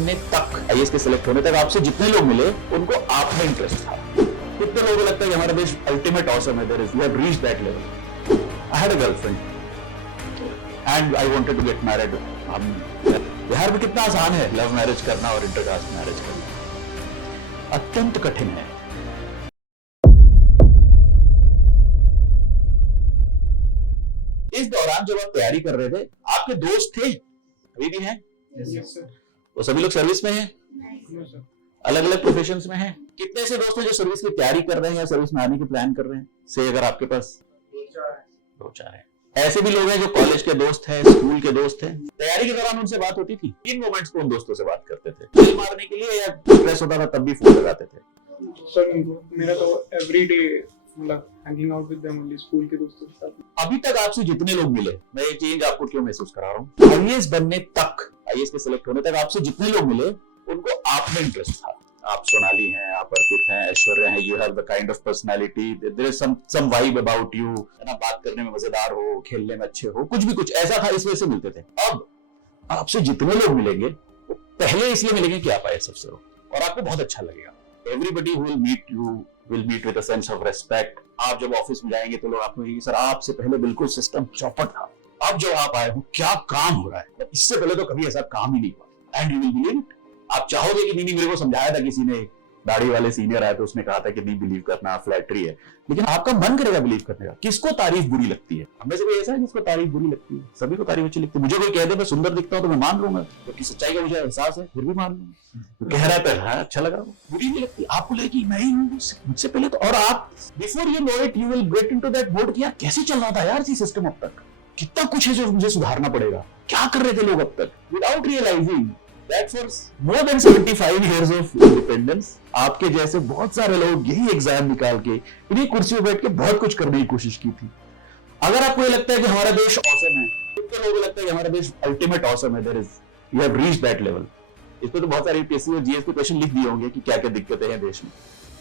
बनने तक, आईएएस के सिलेक्ट होने तक आपसे जितने लोग मिले उनको आप में इंटरेस्ट था। कितने लोगों को लगता है कि हमारा देश अल्टीमेट ऑसम है, there is we have reached that level. I had a girlfriend and I wanted to get married. Bihar में कितना आसान है लव मैरिज करना और इंटरकास्ट मैरिज करना, अत्यंत कठिन है। इस दौरान जब आप तैयारी कर रहे थे, आपके दोस्त थे, अभी भी हैं? Yes, sir. वो सभी लोग सर्विस में हैं? No, sir. अलग अलग प्रोफेशंस में हैं? कितने से दोस्त हैं जो सर्विस की तैयारी कर रहे हैं या सर्विस में आने की प्लान कर रहे हैं? से अगर आपके पास दो चार है। ऐसे भी लोग हैं जो कॉलेज के दोस्त हैं, स्कूल के दोस्त हैं। तैयारी के दौरान उनसे बात होती थी? किन मोमेंट्स पे उन दोस्तों से बात करते थे? दिल मारने के लिए या स्ट्रेस होता था तब भी फोन लगाते थे? सर मेरा तो एवरीडे मतलब hanging out with them only, school के दोस्तों के साथ। अभी तक आपसे जितने लोग मिले, मैं ये चीज आपको क्यों महसूस करा रहा हूँ, आईएएस बनने तक, आईएएस के सिलेक्ट होने तक आपसे जितने लोग मिले उनको आप में इंटरेस्ट था। आप सोनाली हैं, आप अर्पित हैं, ऐश्वर्या हैं, you have the kind of personality, there is some vibe about you, है ना, बात करने में मजेदार हो, खेलने में अच्छे हो, कुछ भी कुछ ऐसा था, इस वजह से मिलते थे। अब आपसे जितने लोग मिलेंगे वो पहले इसलिए मिलेंगे कि आप आईएएस अफसर हो और आपको बहुत अच्छा लगेगा। Everybody who will meet you will meet with a sense of respect. आप जब ऑफिस में जाएंगे तो लोग आपको कहेंगे सर आपसे पहले बिल्कुल सिस्टम चौपट था, अब जब आप आए हो क्या काम हो रहा है, इससे पहले तो कभी ऐसा काम ही नहीं हुआ। And you will believe it. आप चाहोगे कि नहीं मेरे को समझाया था किसी ने, दाढ़ी वाले सीनियर आए तो उसने कहा था कि नहीं बिलीव करना फ्लैटरी है, लेकिन आपका मन करेगा बिलीव करने का। किसको तारीफ बुरी लगती है? हमें से कोई ऐसा है जिसको तारीफ बुरी लगती है? सभी को तारीफ अच्छी लगती है। मुझे कोई कह दे मैं सुंदर दिखता हूं तो मैं मान लूंगा, क्योंकि सच्चाई का मुझे एहसास है, फिर भी मान लूंगा। कह रहा था हाँ अच्छा लगा, बुरी नहीं लगती। आपको लगेगी मैं ही हूँ मुझसे पहले तो, और आप before you know it you will get into that mode कि यार कैसे चल रहा था यार ये सिस्टम अब तक, कितना कुछ है जो मुझे सुधारना पड़ेगा, क्या कर रहे थे लोग अब तक, without realising that for more than 75 years of independence आपके जैसे बहुत सारे लोग यही एग्जाम निकाल के इन्हीं कुर्सियों बैठ के बहुत कुछ करने की कोशिश की थी। अगर आपको ये लगता है कि हमारा देश ऑसम है, कितने लोगों को लगता है कि हमारा देश अल्टीमेट ऑसम है, there is we have reached that level. इस पे तो बहुत सारे यूपीएससी और जीएस के क्वेश्चन लिख दिए होंगे कि क्या क्या दिक्कतें हैं देश में।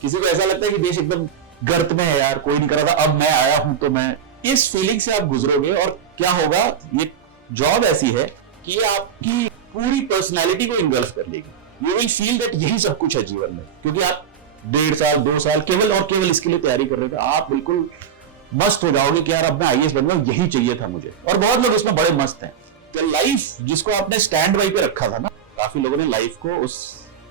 किसी को ऐसा लगता है कि देश एकदम गर्त में है यार, कोई नहीं कर रहा था, अब मैं आया हूं तो मैं, इस फीलिंग से आप गुजरोगे और क्या होगा, ये जॉब ऐसी है कि ये आपकी पूरी पर्सनालिटी को इन्गल्फ कर लेगी। यू विल फील दैट यही सब कुछ है जीवन में, क्योंकि आप 1.5 साल 2 साल केवल और केवल इसके लिए तैयारी कर रहे थे। आप बिल्कुल मस्त हो जाओगे कि यार अब मैं आईएएस बन गया, यही चाहिए था मुझे। और बहुत लोग इसमें बड़े मस्त हैं। तो लाइफ जिसको आपने स्टैंड बाई पे रखा था ना, काफी लोगों ने लाइफ को उस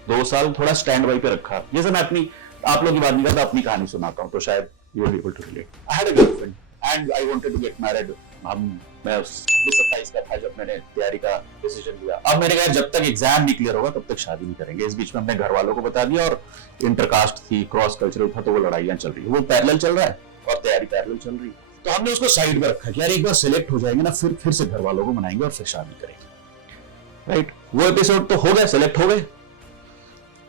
2 साल थोड़ा स्टैंड बाई पे रखा। जैसे मैं अपनी, आप लोगों की बात नहीं करता, अपनी कहानी सुनाता हूँ तो शायद you will be able to relate. I had a girlfriend and I wanted to get married. मैं 26-27 का था जब मैंने तैयारी का डिसीजन लिया। अब मैंने कहा जब तक एग्जाम नहीं क्लियर होगा तब तक शादी नहीं करेंगे। इस बीच में अपने घर वालों को बता दिया, और इंटरकास्ट थी, क्रॉस कल्चरल था, तो वो लड़ाइयां चल रही है, वो पैरेलल चल रहा है और तैयारी पैरेलल चल रही है। तो हमने उसको साइड में रखा कि यार एक बार सिलेक्ट हो जाएंगे ना, फिर से घर वालों को मनाएंगे और फिर शादी करेंगे। राइट, वो एपिसोड तो हो गए, सिलेक्ट हो गए।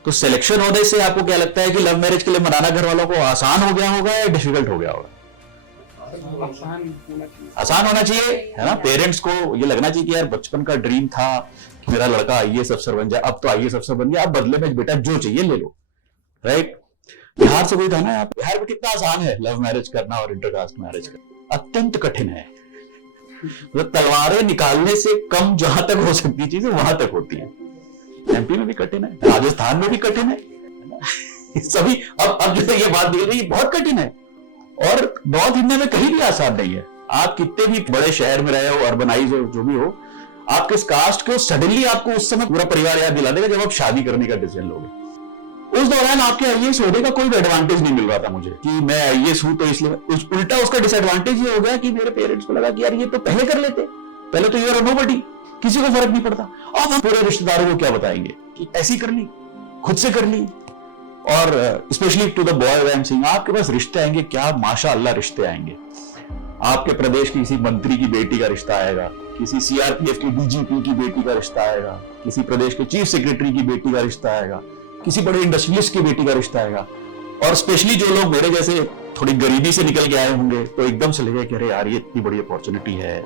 तो सिलेक्शन होने से आपको क्या लगता है कि लव मैरिज के लिए मनाना घर वालों को आसान हो गया होगा या डिफिकल्ट हो गया होगा? आसान होना चाहिए, है ना। पेरेंट्स को ये लगना चाहिए कि यार बचपन का ड्रीम था कि मेरा लड़का आईएएस अफसर बन जाए, अब तो आईएएस अफसर बन गया, अब बदले में बेटा जो चाहिए ले लो। राइट, बिहार से कोई था ना, बिहार में कितना आसान है लव मैरिज करना और इंटरकास्ट मैरिज करना, अत्यंत कठिन है। मतलब तलवारें निकालने से कम जहां तक हो सकती चीजें वहां तक होती है। एमपी में भी कठिन है, राजस्थान में भी कठिन है, सभी अब जो ये बात निकल रही है बहुत कठिन है। और नॉर्थ इंडिया में कहीं भी आसान नहीं है। आप कितने भी बड़े शहर में रहे हो, अर्बनाइज हो, जो भी हो, आप किस कास्ट के हो, सडनली आपको उस समय पूरा परिवार याद दिला देगा जब आप शादी करने का डिसीजन लोगे। उस दौरान आपके आईएएस होने का कोई एडवांटेज नहीं मिल रहा था मुझे कि मैं आईएएस हूं तो इसलिए। उल्टा उसका डिसएडवांटेज ये हो गया कि मेरे पेरेंट्स को लगा कि यार ये तो पहले कर लेते, पहले तो यू आर नोबडी, किसी को फर्क नहीं पड़ता। अब हम पूरे रिश्तेदारों को क्या बताएंगे कि ऐसी कर ली, खुद से कर ली। और specially to the boy I am saying, आपके पास रिश्ते आएंगे, क्या माशाअल्लाह रिश्ते आएंगे। आपके प्रदेश की किसी मंत्री की बेटी का रिश्ता आएगा, किसी सीआरपीएफ की डीजीपी की बेटी का रिश्ता आएगा, किसी प्रदेश के चीफ सेक्रेटरी की बेटी का रिश्ता आएगा, किसी बड़े इंडस्ट्रियलिस्ट की बेटी का रिश्ता आएगा। और स्पेशली जो लोग मेरे जैसे थोड़ी गरीबी से निकल के आए होंगे तो एकदम से लगे कि अरे यार ये इतनी बड़ी अपॉर्चुनिटी है।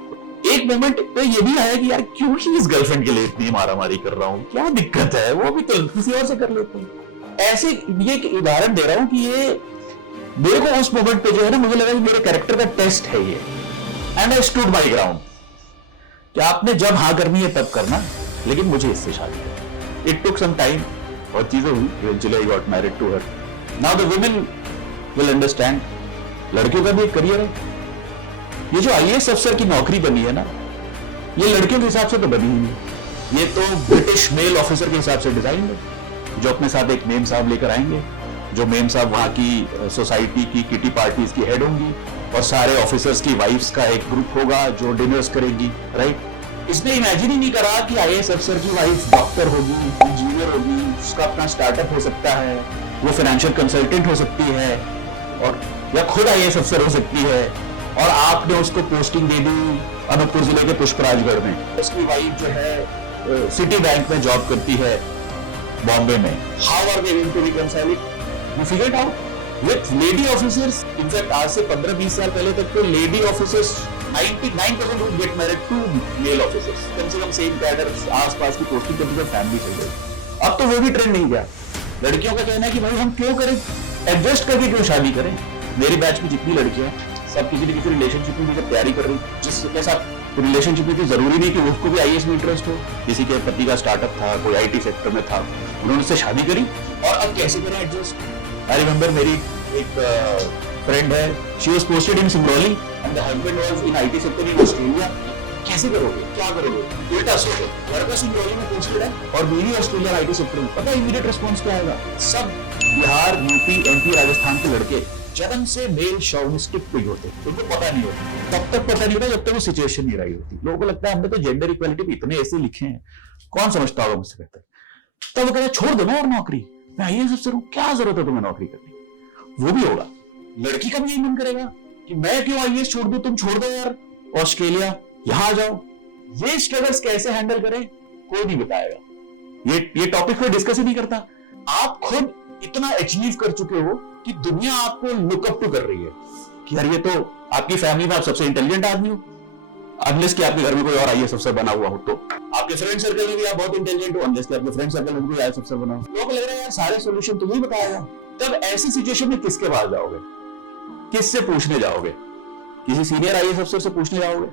एक मोमेंट पे ये भी आया कि यार क्यों ही इस गर्लफ्रेंड के लिए इतनी मारामारी कर रहा हूँ, क्या दिक्कत है, वो भी तो किसी और से कर लेते हैं। ऐसे ये एक उदाहरण दे रहा हूं कि ये मेरे को उस मोमेंट पे जो है ना, मुझे लगा कि मेरे कैरेक्टर का टेस्ट है ये। And I stood my ground कि आपने जब हाँ करनी है तब करना, लेकिन मुझे इससे शादी करनी। It took some time. बहुत चीजें हुई. Eventually I got married to her. Now the women will understand. लड़कियों का भी एक करियर है. ये जो IAS अफसर की नौकरी बनी है ना, ये लड़कियों के हिसाब से तो बनी ही नहीं. ये तो ब्रिटिश मेल ऑफिसर के हिसाब से डिजाइन है, जो अपने साथ एक मेम साहब लेकर आएंगे, जो मेम साहब वहां की सोसाइटी की किटी पार्टीज की हेड होंगी, और सारे ऑफिसर्स की वाइफ्स का एक ग्रुप होगा जो डिनर्स करेगी. राइट. इसने इमेजिन ही नहीं करा कि IAS अफसर की वाइफ डॉक्टर होगी, इंजीनियर होगी, उसका अपना स्टार्टअप हो सकता है, वो फाइनेंशियल कंसल्टेंट हो सकती है, और या खुद IAS अफसर हो सकती है, और आपने उसको पोस्टिंग दे दी अनूपपुर जिले के पुष्पराजगढ़ में. उसकी वाइफ जो है सिटी बैंक में जॉब करती है बॉम्बे में. How are they going to reconcile it? You figured out with lady officers. In fact आज से 15-20 साल पहले तक तो lady officers 99% would get married to male officers. कम से कम सेम कैडर आसपास की पोस्टिंग करने का फैमिली चल रही. अब तो वो भी ट्रेंड नहीं गया. लड़कियों का कहना है कि भाई हम क्यों करें, एडजस्ट करके क्यों शादी करें. मेरी बैच में जितनी लड़कियां सब किसी न किसी रिलेशनशिप में जब तैयारी कर रही, जिसके साथ रिलेशनशिप में जरूरी नहीं कि उसको भी IAS में इंटरेस्ट हो. किसी के पति का स्टार्टअप था, कोई IT सेक्टर में था, उन्होंने उससे शादी करी, और अब कैसे करें एडजस्ट. आई रिमेंबर मेरी एक फ्रेंड है, she was posted in Singrauli and the husband was in IT sector in Australia. कैसे करोगे, क्या करोगे? उल्टा सोचो. लड़का सिंगरौली में पोस्टेड है और मेरी ऑस्ट्रेलिया IT सेक्टर में. पता है इमीडिएट रिस्पॉन्स क्या आएगा? सब बिहार, यूपी, MP, राजस्थान के लड़के जन्म से मेल शॉविनिस्टिक पिग होते, उनको पता नहीं होता. तब तक पता नहीं होता जब तक वो सिचुएशन नहीं रही होती. लोगों को लगता है हमने तो जेंडर इक्वालिटी पे इतने ऐसे लिखे हैं, कौन समझता होगा मुझसे बेहतर. तब वो कहता है छोड़ दो ना और नौकरी, मैं IAS अफसर हूं, क्या जरूरत है तुम्हें नौकरी करने की. वो भी होगा. लड़की का भी यही मन करेगा कि मैं क्यों IAS छोड़ दूं, तुम छोड़ दो यार ऑस्ट्रेलिया, यहां आ जाओ. ये स्ट्रगल्स कैसे हैंडल करें कोई नहीं बताएगा. ये टॉपिक कोई डिस्कस ही नहीं करता. आप खुद इतना अचीव कर चुके हो कि दुनिया आपको लुकअप टू कर रही है कि यार ये तो आपकी फैमिली में आप सबसे इंटेलिजेंट आदमी हो, अनलेस कि आपके घर में कोई और IAS अफसर बना हुआ हो. तो आपके फ्रेंड सर्कल में भी आप बहुत इंटेलिजेंट हो, अनलेस कि आपके फ्रेंड सर्कल में भी IAS अफसर बना हो. लोगों को लग रहा है यार सारे सॉल्यूशन तुम्हें ही बताएगा. तब ऐसी सिचुएशन में किसके पास जाओगे, किससे पूछने जाओगे? किसी सीनियर IAS अफसर से पूछने जाओगे?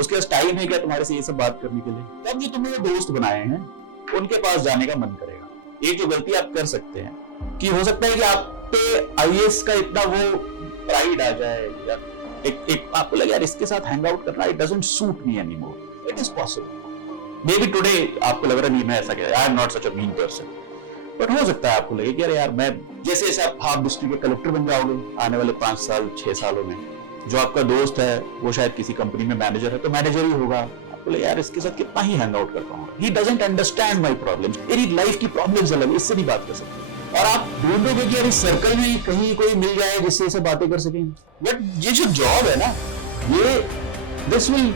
उसके पास टाइम है क्या तुम्हारे से ये सब बात करने के लिए? तब जो तुमने दोस्त बनाए हैं उनके पास जाने का मन करेगा. एक जो गलती आप कर सकते हैं कि हो सकता है कि आप पे IAS का इतना वो प्राइड आ जाए, या एक आपको लगे यार इसके साथ हैंग आउट करना it doesn't suit me anymore. It is possible. May be today आपको लग रहा नहीं मैं ऐसा क्या, I am not such a mean person, but हो सकता है आपको लगे कि यार मैं जैसे जैसे आप हाफ डिस्ट्रिक्ट के कलेक्टर बन जाओगे आने वाले 5 साल 6 सालों में, जो आपका दोस्त है वो शायद किसी कंपनी में मैनेजर है, तो मैनेजर ही होगा. आपको लगे यार इसके साथ कितना ही हैंग आउट कर पाऊंगा, he doesn't understand my problems, मेरी लाइफ की प्रॉब्लम्स अलग, इससे नहीं बात कर सकते. और आप ढूंढोगे कि यार इस सर्कल में कहीं कोई मिल जाए जिससे इसे बातें कर सकें. बट ये जो जॉब है ना, ये this will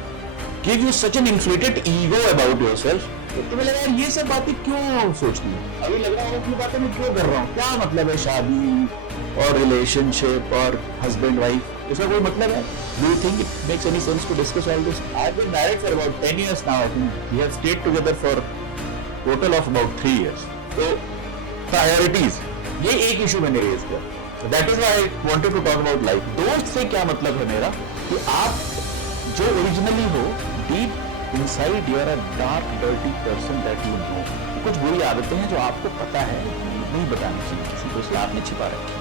give you such an inflated ego about yourself. तो तुम्हें लगा यार ये सब बातें क्यों सोचनी है, अभी लग रहा होगा कि बातें मैं क्यों कर रहा हूँ, क्या मतलब है शादी और रिलेशनशिप और हस्बैंड वाइफ, इसका कोई मतलब है? Do you think it makes any sense to discuss all this? I have been married for about 10 years now. I think we have stayed together for total of about 3 years. So priorities, ये एक issue मैंने raise किया. That is why I wanted to talk about life. दोस्त से क्या मतलब है मेरा कि आप जो ओरिजिनली हो, deep inside you are a dark dirty person that you know. कुछ बुरी आदतें हैं जो आपको पता है नहीं बतानी चाहिए किसी को, इसलिए आपने छिपा रखी.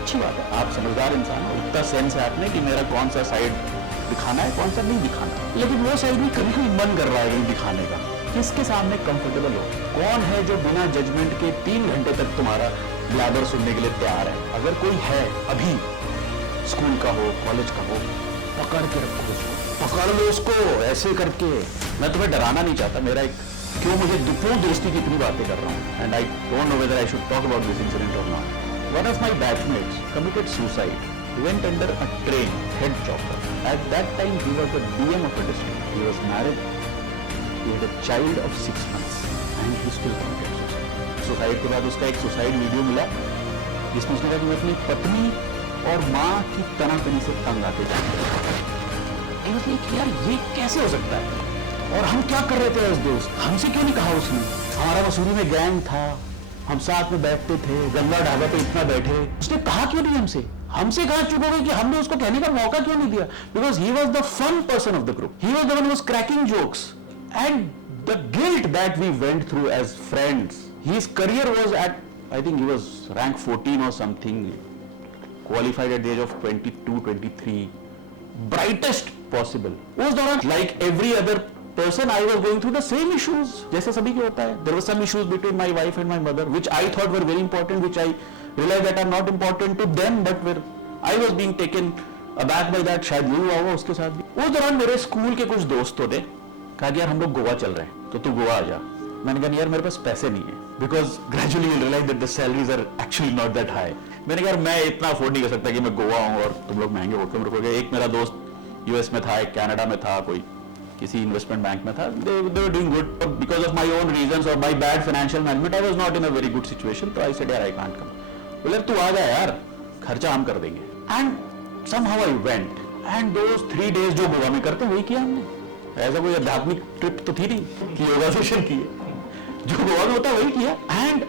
अच्छी बात है, आप समझदार इंसान हो, उतना सेंस है आपने कि मेरा कौन सा साइड दिखाना है कौन सा नहीं दिखाना. लेकिन वो साइड भी कभी कभी मन कर रहा है दिखाने का. किसके सामने कंफर्टेबल हो? कौन है जो बिना जजमेंट के 3 घंटे तक तुम्हारा ब्लैबर सुनने के लिए तैयार है? अगर कोई है अभी, स्कूल का हो, कॉलेज का हो, पकड़ के रखो उसको, पकड़ लो उसको ऐसे करके. मैं तुम्हें डराना नहीं चाहता. मेरा एक क्यों मुझे क्यों दोस्ती की इतनी बातें कर रहा हूँ, and I don't know whether I should talk about this incident और not. One of my batchmates committed suicide, went under a train, head chopper. At that time he was the DM of a district. He was married. He had a child of 6 months and he still committed suicide. Suicide के बाद उसका एक suicide video मिला जिसमें उसने कहा कि मैं अपनी पत्नी और माँ की तनातनी से तंग आते जाते. यार ये कैसे हो सकता है? और हम क्या कर रहे थे as दोस्त? हमसे क्यों नहीं कहा उसने? हमारा मसूरी में गैंग था, हम साथ में बैठते थे, गंगा ढाबा पे इतना बैठे, उसने कहा क्यों नहीं हमसे? हमसे कहा चुकोगे कि हमने उसको कहने का मौका क्यों नहीं दिया? Because he was the fun person of the group, he was the one who was cracking jokes, and the guilt that we went through as friends His career was at, I think he was rank 14 or something, qualified at the age of 22, 23, brightest possible. उस दौरान like every other person I was going through the same issues जैसे सभी के होता है. There were some issues between my wife and my mother which I thought were very important, which I realized that are not important to them, but were I was being taken aback by that. शायद यही हुआ उसके साथ भी. उस दौरान मेरे school के कुछ दोस्तों ने कहा कि यार हम लोग गोवा चल रहे हैं तो तू गोवा आ जा. मैंने कहा यार मेरे पास पैसे नहीं है, because gradually you realise that the salaries are actually not that high. मैंने कहा यार मैं इतना अफोर्ड नहीं कर सकता कि मैं गोवा आऊँ और तुम लोग महंगे होटल में रुकोगे. एक मेरा दोस्त यूएस में था, एक कनाडा में था, कोई किसी इन्वेस्टमेंट बैंक में था. they were doing good, but because of my own reasons or my bad financial management I was not in a very good situation. तो I said यार I can't come. बोले तू आ जा यार, खर्चा हम कर देंगे. And somehow I went, and those 3 days जो गोवा में करते वही किया हमने. ऐसा कोई आध्यात्मिक ट्रिप तो थी नहीं कि योगा सेशन किए, जो गोवा में होता वही किया. एंड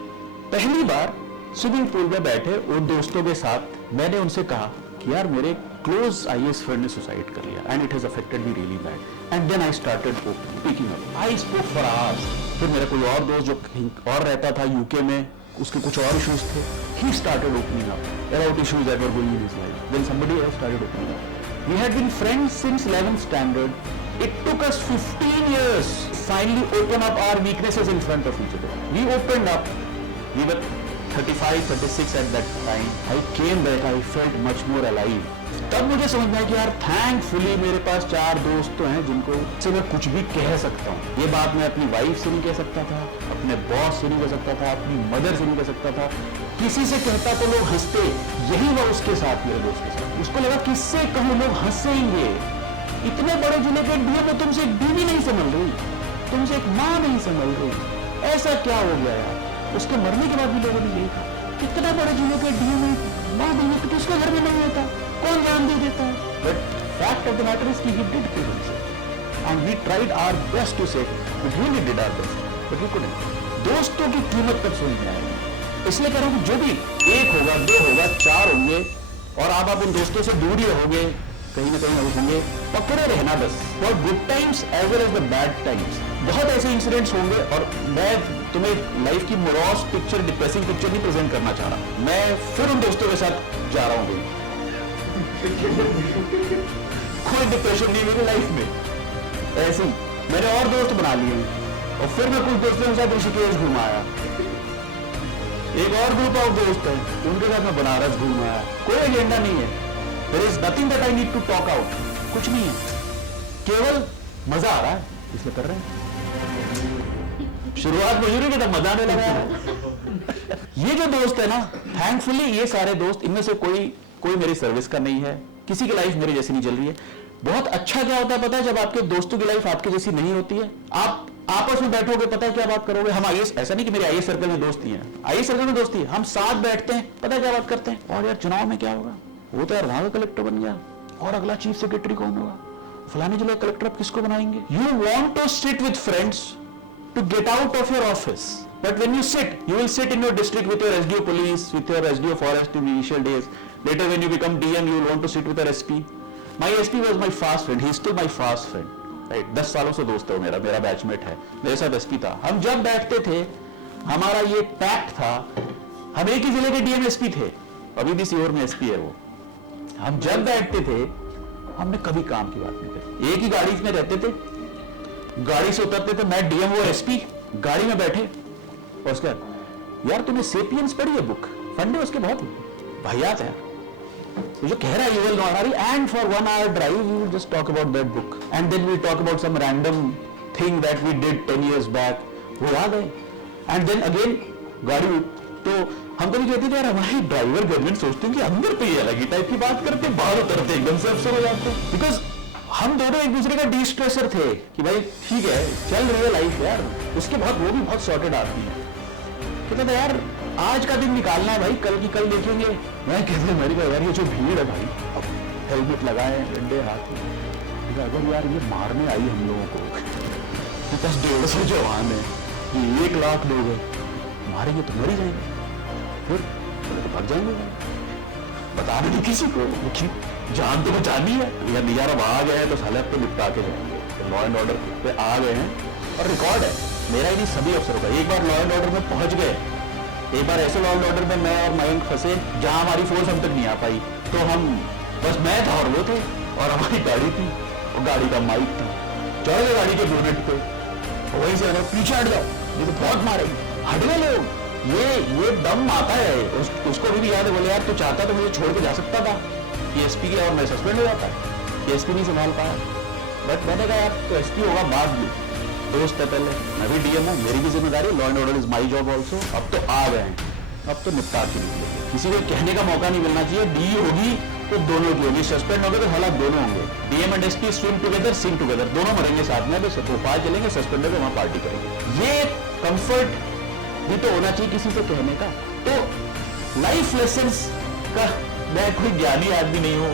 पहली बार स्विमिंग पूल में बैठे और दोस्तों के साथ मैंने उनसे कहा कि यार मेरे क्लोज आईएएस फ्रेंड ने सुसाइड कर लिया and it has affected me really bad. And then I started speaking up. I spoke for hours. फिर मेरा कोई और दोस्त जो कहीं और रहता था यूके में, उसके कुछ और इश्यूज थे. He started opening up about issues that were going in his life. Then somebody else started opening up. We had been friends since 11th standard. It took us 15 years to finally open up our weaknesses in front of each other. We opened up. We were 35, 36 at that time. I came back. I felt much more alive. तब मुझे समझ में आया कि यार thankfully मेरे पास 4 दोस्त तो हैं जिनको से मैं कुछ भी कह सकता हूँ. ये बात मैं अपनी वाइफ से नहीं कह सकता था, अपने बॉस से नहीं कह सकता था, अपनी मदर से नहीं कह सकता था. किसी से कहता तो लोग हंसते. यही हुआ उसके साथ, मेरे दोस्त के साथ. उसको लगा किससे कहूँ लोग हंसेंगे. इतने बड़े जिले के डीएम में तुमसे एक बीवी नहीं संभल रही, तुमसे एक माँ नहीं संभल रही, ऐसा क्या हो गया यार. उसके मरने के बाद भी लोगों ने यही कहा, इतना बड़े जिले के डीएम में माँ बीवी तो उसके घर में नहीं होता, कौन ध्यान दे देता है. But fact of the matter is कि he did kill himself and we tried our best to say we really did our best, but we couldn't. दोस्तों की कीमत तब समझ में आएगी. इसलिए कह रहा हूँ जो भी 1 होगा, 2 होगा, 4 होंगे और आप उन दोस्तों से दूर ही रहोगे, कहीं ना कहीं होंगे, पकड़े रहना बस. For good times as well as the bad times. बहुत ऐसे इंसिडेंट्स होंगे. और मैं तुम्हें लाइफ की मोरॉस पिक्चर, डिप्रेसिंग पिक्चर नहीं प्रेजेंट करना चाह रहा. मैं फिर उन दोस्तों के साथ जा रहा हूँ. कोई डिप्रेशन नहीं मेरी लाइफ में. ऐसे मैंने और दोस्त बना लिए और फिर मैं कुछ दोस्तों के साथ ऋषिकेश घुमाया. एक और ग्रुप ऑफ दोस्त है, उनके साथ मैं बनारस घुमाया. कोई एजेंडा नहीं है. There is nothing that I need to talk out. कुछ नहीं है, केवल मजा आ रहा है इसलिए कर रहे हैं. शुरुआत में शुरू की तब मजा आने लगा है. ये जो दोस्त है ना, थैंकफुली ये सारे दोस्त, इनमें से कोई मेरी सर्विस का नहीं है, किसी की लाइफ मेरी जैसी नहीं चल रही है. बहुत अच्छा क्या होता है पता है, जब आपके दोस्तों की लाइफ आपकी जैसी नहीं होती है, आप आपस में बैठोगे, पता है क्या बात करोगे. हम आईएएस, ऐसा नहीं कि मेरे आईएएस सर्कल में दोस्ती है, आईएएस सर्कल में दोस्ती है, हम साथ बैठते हैं, पता है क्या बात करते हैं. और यार चुनाव में क्या होगा, वो तो यार वहां का कलेक्टर बन गया, और अगला चीफ सेक्रेटरी कौन होगा, फलाने जिले का कलेक्टर आप किसको बनाएंगे. You want to sit with friends to get out of your office, but when you will sit in your district with your SDO police, with your SDO forest in the initial days. Later when you become DM, you will want to sit with your SP. My SP was my fast friend. He is still my fast friend. Right? 10 सालों से दोस्त है मेरा batchmate है, मेरे साथ SP था. हम जब बैठते थे, हमारा ये पैक्ट था, हम एक ही जिले के DM SP थे, अभी भी सीहोर में SP है वो. हम जब बैठते थे, हमने कभी काम की बात नहीं करी. एक ही गाड़ी में रहते थे, गाड़ी से उतरते थे, मैं DM और SP गाड़ी में बैठे. और उसका यार तूने सेपियंस पढ़ी है बुक, फंडे उसके बहुत भयात है. जो कह रहा है you will not hurry, and for 1 hour drive we will just talk about that book and then we talk about some random thing that we did 10 years back. वो याद है. एंड देन अगेन गाड़ी, तो हम कभी कहते थे यार हमारे ड्राइवर गवर्नमेंट सोचते हैं कि अंदर पे ये अलग ही टाइप की बात करते, बाहर उतरते एकदम से अफसर हो जाते. बिकॉज हम दोनों एक दूसरे का डिस्ट्रेसर थे कि भाई ठीक है चल रही है लाइफ यार. उसके बाद वो भी बहुत सॉर्टेड आती है. कहते थे यार आज का दिन निकालना है भाई, कल की कल देखेंगे. मैं कहते मेरी का यार ये जो भीड़ है भाई, अब हेलमेट लगाए, डंडे हाथ में, अगर यार ये मारने आई हम लोगों को, तो 150 जवान है, ये 1 लाख लोग हैं, मारेंगे तो मर ही जाएंगे, फिर तो भाग जाएंगे. बता नहीं किसी को, जान तो बचानी है यार. अब आ गए हैं तो साले अब तो निपटा के जाएंगे. लॉ एंड ऑर्डर पे आ गए हैं और रिकॉर्ड है. मेरा ही नहीं, सभी अफसरों का। एक बार लॉ एंड ऑर्डर में पहुंच गए, एक बार ऐसे लॉ एंड ऑर्डर में मैं और मयंक फंसे जहां हमारी फोर्स हम तक नहीं आ पाई, तो हम बस मैं था और वो थे, और हमारी गाड़ी थी, और गाड़ी का माइक था, चढ़ गए गाड़ी के बोनेट पे, वहीं से अगर पीछे हट जाओ, ये तो बहुत मारेगी, हट गए लोग। ये दम आता है उसको भी याद है, बोले यार तू चाहता तो मुझे छोड़ के जा सकता था एसपी के, और मैं सस्पेंड हो जाता, एसपी नहीं संभाल पाया। बट मैंने कहा यार तो एसपी होगा बाद में, दोस्त है पहले, मैं भी डीएम हूँ, मेरी भी जिम्मेदारी, law and order is my job also. अब तो आ गए हैं, अब तो निपटा के निकलेंगे, किसी को कहने का मौका नहीं मिलना चाहिए। डी होगी तो दोनों की होगी, सस्पेंड हो गए तो हालात दोनों होंगे। DM and SP swim together, Singh together, दोनों मरेंगे साथ में, तो भोपाल चलेंगे, सस्पेंड होकर वहां पार्टी करेंगे। ये कंफर्ट भी तो होना चाहिए किसी से कहने का। तो लाइफ लेसन्स का मैं कोई ज्ञानी आदमी नहीं हूँ,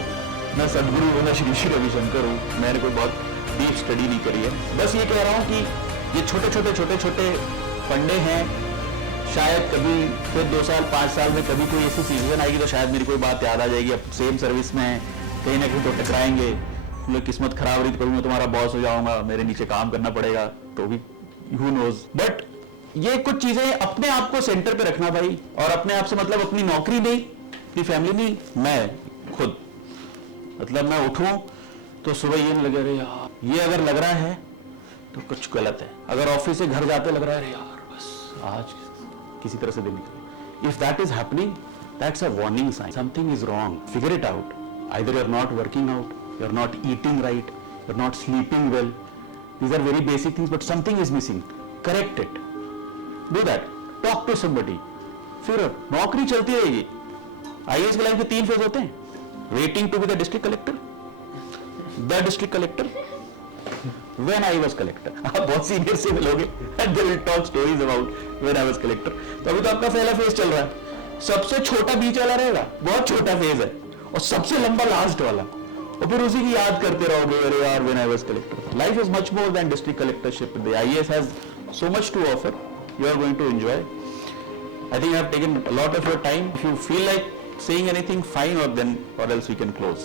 मैं सदगुरु हूँ, मैं श्री श्री रविशंकर हूँ, मैंने कोई बहुत डीप स्टडी नहीं करी है। बस ये कह रहा हूँ कि ये छोटे छोटे फंडे हैं, शायद कभी फिर 2 साल 5 साल में कभी कोई ऐसी सीजन आएगी तो शायद मेरी कोई बात याद आ जाएगी। अब सेम सर्विस में कहीं ना कहीं तो टकराएंगे, मतलब किस्मत खराब रही तो कभी मैं तुम्हारा बॉस हो जाऊंगा, मेरे नीचे काम करना पड़ेगा, तो भी हू नोज। बट ये कुछ चीजें अपने आप को सेंटर पे रखना भाई, और अपने आप से मतलब अपनी नौकरी नहीं, अपनी फैमिली नहीं, मैं खुद, मतलब मैं उठूं तो सुबह ये नहीं लगे अरे यार ये अगर लग रहा है तो कुछ गलत है, अगर ऑफिस से घर जाते लग रहा है अरे यार बस आज किसी तरह से दिन निकले, if that is happening that's a warning sign, something is wrong, figure it out, either you are not working out, you are not eating right, you are not sleeping well, these are very basic things, but something is missing, correct it, do that, talk to somebody, फिर नौकरी चलती रहेगी। IAS की life में 3 phase होते हैं, waiting to be the district collector, when I was collector, आप बहुत सीनियर से मिलोगे and they will talk stories about when I was collector। तो अभी तो आपका पहला फेज चल रहा है, सबसे छोटा बीच वाला रहेगा, बहुत छोटा फेज है, और सबसे लंबा लास्ट वाला, और फिर उसी की याद करते रहोगे अरे यार when I was collector। Life is much more than district collectorship, the IAS has so much to offer, you are going to enjoy। I think I have taken a lot of your time, if you feel like saying anything fine, or else we can close।